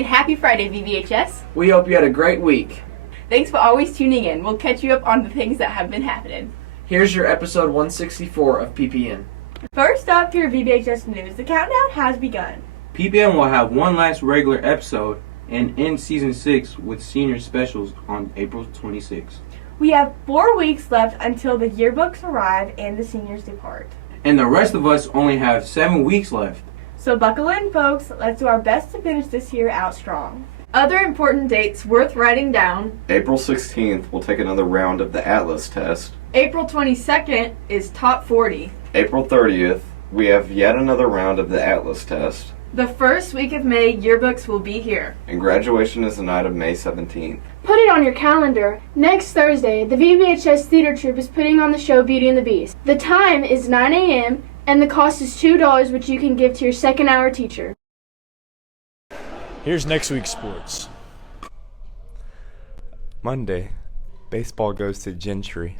and happy Friday, VBHS. We hope you had a great week. Thanks for always tuning in. We'll catch you up on the things that have been happening. Here's your episode 164 of PPN. First up, your VBHS news. The countdown has begun. PPN will have one last regular episode and end season 6 with senior specials on April 26th. We have 4 weeks left until the yearbooks arrive and the seniors depart. And the rest of us only have 7 weeks left. So buckle in, folks. Let's do our best to finish this year out strong. Other important dates worth writing down. April 16th, we'll take another round of the Atlas test. April 22nd is Top 40. April 30th, we have yet another round of the Atlas test. The first week of May, yearbooks will be here. And graduation is the night of May 17th. Put it on your calendar. Next Thursday, the VBHS Theater Troupe is putting on the show Beauty and the Beast. The time is 9 a.m., and the cost is $2, which you can give to your second-hour teacher. Here's next week's sports. Monday, baseball goes to Gentry.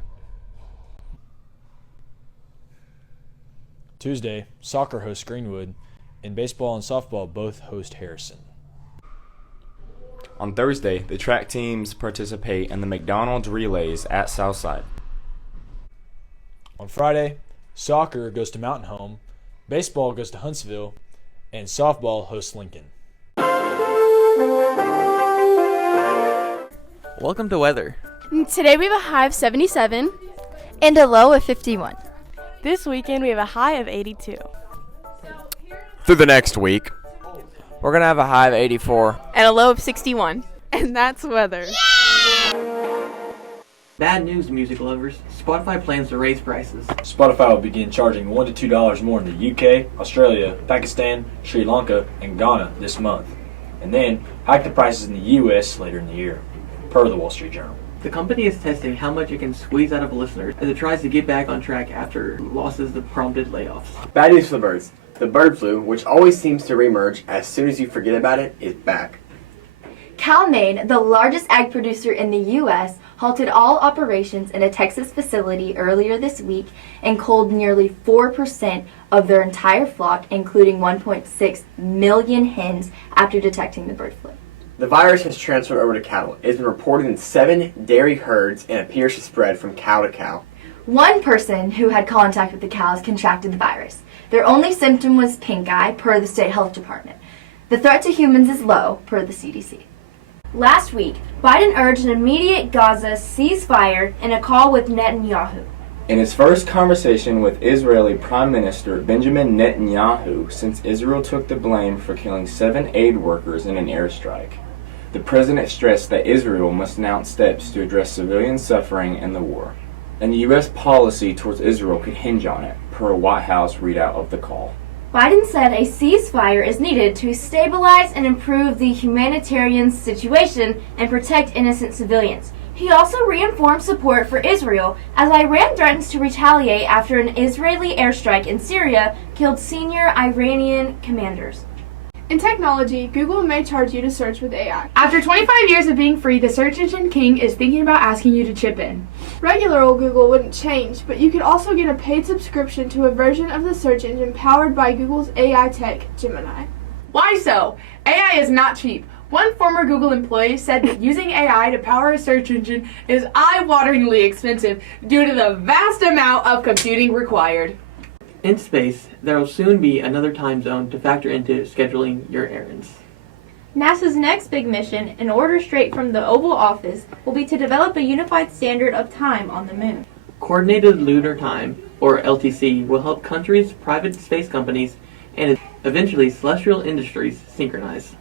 Tuesday, soccer hosts Greenwood, and baseball and softball both host Harrison. On Thursday, the track teams participate in the McDonald's relays at Southside. On Friday, soccer goes to Mountain Home, baseball goes to Huntsville, and softball hosts Lincoln. Welcome to weather. Today we have a high of 77. And a low of 51. This weekend we have a high of 82. Through the next week, we're going to have a high of 84. And a low of 61. And that's weather. Bad news, music lovers. Spotify plans to raise prices. Spotify will begin charging $1 to $2 more in the UK, Australia, Pakistan, Sri Lanka, and Ghana this month, and then hike the prices in the US later in the year, per the Wall Street Journal. The company is testing how much it can squeeze out of listeners as it tries to get back on track after losses that prompted layoffs. Bad news for the birds. The bird flu, which always seems to reemerge as soon as you forget about it, is back. CalMaine, the largest ag producer in the U.S., halted all operations in a Texas facility earlier this week and culled nearly 4% of their entire flock, including 1.6 million hens, after detecting the bird flu. The virus has transferred over to cattle. It has been reported in 7 dairy herds and appears to spread from cow to cow. One person who had contact with the cows contracted the virus. Their only symptom was pink eye, per the state health department. The threat to humans is low, per the CDC. Last week, Biden urged an immediate Gaza ceasefire in a call with Netanyahu. In his first conversation with Israeli Prime Minister Benjamin Netanyahu since Israel took the blame for killing 7 aid workers in an airstrike, the president stressed that Israel must announce steps to address civilian suffering in the war, and the U.S. policy towards Israel could hinge on it, per a White House readout of the call. Biden said a ceasefire is needed to stabilize and improve the humanitarian situation and protect innocent civilians. He also reinforced support for Israel as Iran threatens to retaliate after an Israeli airstrike in Syria killed senior Iranian commanders. In technology, Google may charge you to search with AI. After 25 years of being free, the search engine king is thinking about asking you to chip in. Regular old Google wouldn't change, but you could also get a paid subscription to a version of the search engine powered by Google's AI tech, Gemini. Why so? AI is not cheap. One former Google employee said that using AI to power a search engine is eye-wateringly expensive due to the vast amount of computing required. In space, there will soon be another time zone to factor into scheduling your errands. NASA's next big mission, an order straight from the Oval Office, will be to develop a unified standard of time on the moon. Coordinated Lunar Time, or LTC, will help countries, private space companies, and eventually celestial industries synchronize.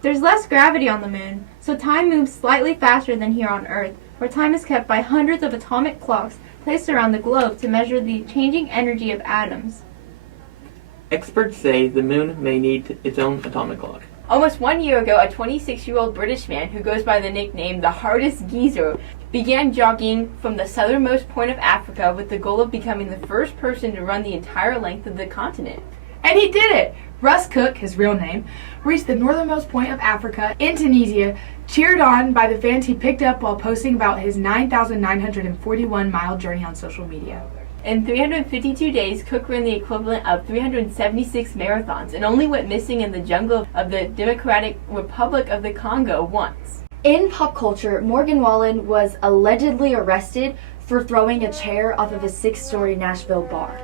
There's less gravity on the moon, so time moves slightly faster than here on Earth, where time is kept by hundreds of atomic clocks placed around the globe to measure the changing energy of atoms. Experts say the moon may need its own atomic clock. Almost 1 year ago, a 26-year-old British man who goes by the nickname the Hardest Geezer began jogging from the southernmost point of Africa with the goal of becoming the first person to run the entire length of the continent. And he did it! Russ Cook, his real name, reached the northernmost point of Africa in Tunisia, cheered on by the fans he picked up while posting about his 9,941-mile journey on social media. In 352 days, Cook ran the equivalent of 376 marathons and only went missing in the jungle of the Democratic Republic of the Congo once. In pop culture, Morgan Wallen was allegedly arrested for throwing a chair off of a 6-story Nashville bar.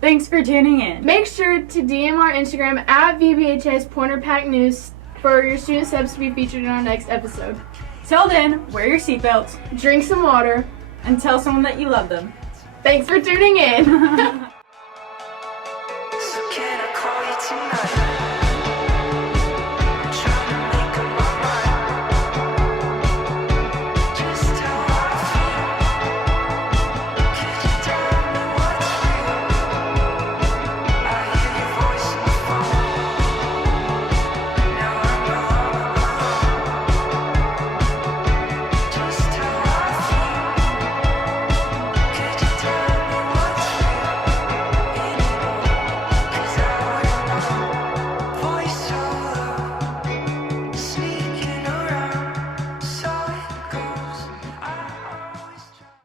Thanks for tuning in. Make sure to DM our Instagram at VBHS Pointer Pack News for your student subs to be featured in our next episode. Till then, wear your seatbelts, drink some water, and tell someone that you love them. Thanks for tuning in.